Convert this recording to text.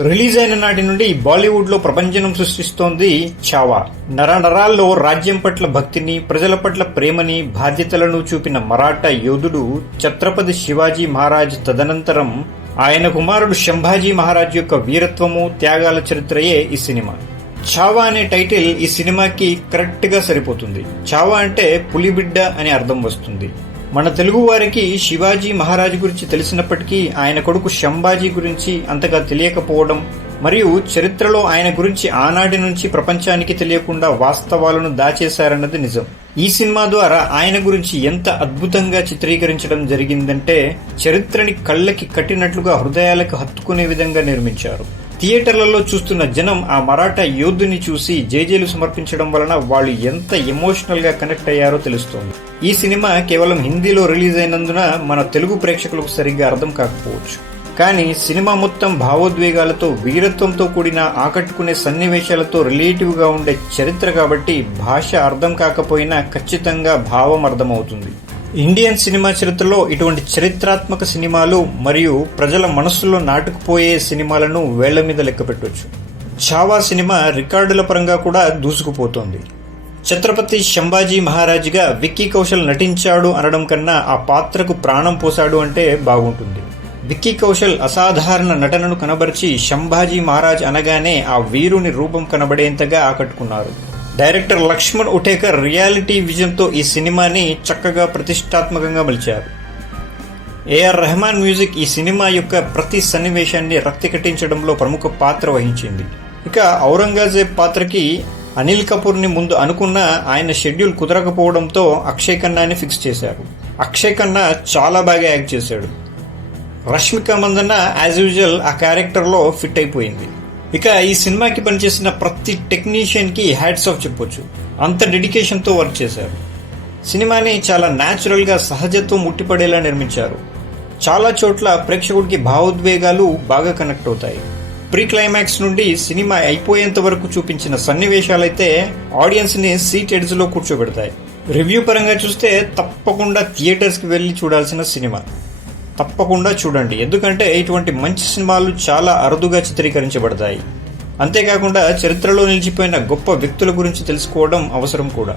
Release అయిన నాటి నుండి బాలీవుడ్ లో ప్రపంచం సృష్టిస్తోంది ఛావా. నరనరాల్లో రాజ్యం పట్ల భక్తిని, ప్రజల పట్ల ప్రేమని, బాధ్యతలను చూపిన మరాఠా యోధుడు ఛత్రపతి శివాజీ మహారాజ్. తదనంతరం ఆయన కుమారుడు సంభాజీ మహారాజ్ యొక్క వీరత్వము, త్యాగాల చరిత్రయే ఈ సినిమా. ఛావా అనే టైటిల్ ఈ సినిమాకి కరెక్ట్ గా సరిపోతుంది. ఛావా అంటే పులిబిడ్డ అని అర్థం వస్తుంది. మన తెలుగు వారికి శివాజీ మహారాజ్ గురించి తెలిసినప్పటికీ ఆయన కొడుకు సంభాజీ గురించి అంతగా తెలియకపోవడం, మరియు చరిత్రలో ఆయన గురించి ఆనాటి నుంచి ప్రపంచానికి తెలియకుండా వాస్తవాలను దాచేశారన్నది నిజం. ఈ సినిమా ద్వారా ఆయన గురించి ఎంత అద్భుతంగా చిత్రీకరించడం జరిగిందంటే చరిత్రని కళ్ళకి కట్టినట్లుగా హృదయాలకు హత్తుకునే విధంగా నిర్మించారు. థియేటర్లలో చూస్తున్న జనం ఆ మరాఠా యోధుని చూసి జేజేలు సమర్పించడం వలన వాళ్ళు ఎంత ఎమోషనల్ గా కనెక్ట్ అయ్యారో తెలుస్తోంది. ఈ సినిమా కేవలం హిందీలో రిలీజ్ అయినందున మన తెలుగు ప్రేక్షకులకు సరిగ్గా అర్థం కాకపోవచ్చు. కానీ సినిమా మొత్తం భావోద్వేగాలతో, వీరత్వంతో కూడిన ఆకట్టుకునే సన్నివేశాలతో రిలేటివ్ గా ఉండే చరిత్ర కాబట్టి భాష అర్థం కాకపోయినా ఖచ్చితంగా భావం అర్థమవుతుంది. ఇండియన్ సినిమా చరిత్రలో ఇటువంటి చరిత్రాత్మక సినిమాలు మరియు ప్రజల మనస్సులో నాటుకుపోయే సినిమాలను వేళ్ల మీద లెక్కపెట్టొచ్చు. ఛావా సినిమా రికార్డుల పరంగా కూడా దూసుకుపోతోంది. ఛత్రపతి సంభాజీ మహారాజ్గా విక్కీ కౌశల్ నటించాడు అనడం కన్నా ఆ పాత్రకు ప్రాణం పోశాడు అంటే బాగుంటుంది. విక్కీ కౌశల్ అసాధారణ నటనను కనబరిచి సంభాజీ మహారాజ్ అనగానే ఆ వీరుని రూపం కనబడేంతగా ఆకట్టుకున్నారు. Director Laxman Utekar reality vision తో ఈ సినిమాని చక్కగా ప్రతిష్టాత్మకంగా మలిచారు. ఏఆర్ రెహమాన్ మ్యూజిక్ ఈ సినిమా యొక్క ప్రతి సన్నివేశాన్ని రక్తి కట్టించడంలో ప్రముఖ పాత్ర వహించింది. ఇక ఔరంగజేబ్ పాత్రకి అనిల్ కపూర్ ని ముందు అనుకున్న ఆయన షెడ్యూల్ కుదరకపోవడంతో అక్షయ్ ఖన్నాని ఫిక్స్ చేశారు. అక్షయ్ ఖన్నా చాలా బాగా యాక్ట్ చేశాడు. రష్మిక మందన్న యాజ్ యూజువల్ ఆ క్యారెక్టర్ లో ఫిట్ అయిపోయింది. ఇక ఈ సినిమాకి పనిచేసిన ప్రతి టెక్నీషియన్ కి హ్యాట్స్ ఆఫ్ చెప్పొచ్చు. అంత డెడికేషన్ తో వర్క్ చేశారు. సినిమాని చాలా న్యాచురల్ గా, సహజత్వం ముట్టిపడేలా నిర్మించారు. చాలా చోట్ల ప్రేక్షకుడికి భావోద్వేగాలు బాగా కనెక్ట్ అవుతాయి. ప్రీ క్లైమాక్స్ నుండి సినిమా అయిపోయేంత వరకు చూపించిన సన్నివేశాలైతే ఆడియన్స్ ని సీట్ ఎడ్జ్ లో కూర్చోబెడతాయి. రివ్యూ పరంగా చూస్తే తప్పకుండా థియేటర్స్ కి వెళ్లి చూడాల్సిన సినిమా. తప్పకుండా చూడండి, ఎందుకంటే ఇటువంటి మంచి సినిమాలు చాలా అరుదుగా చిత్రీకరించబడతాయి. అంతేకాకుండా చరిత్రలో నిలిచిపోయిన గొప్ప వ్యక్తుల గురించి తెలుసుకోవడం అవసరం కూడా.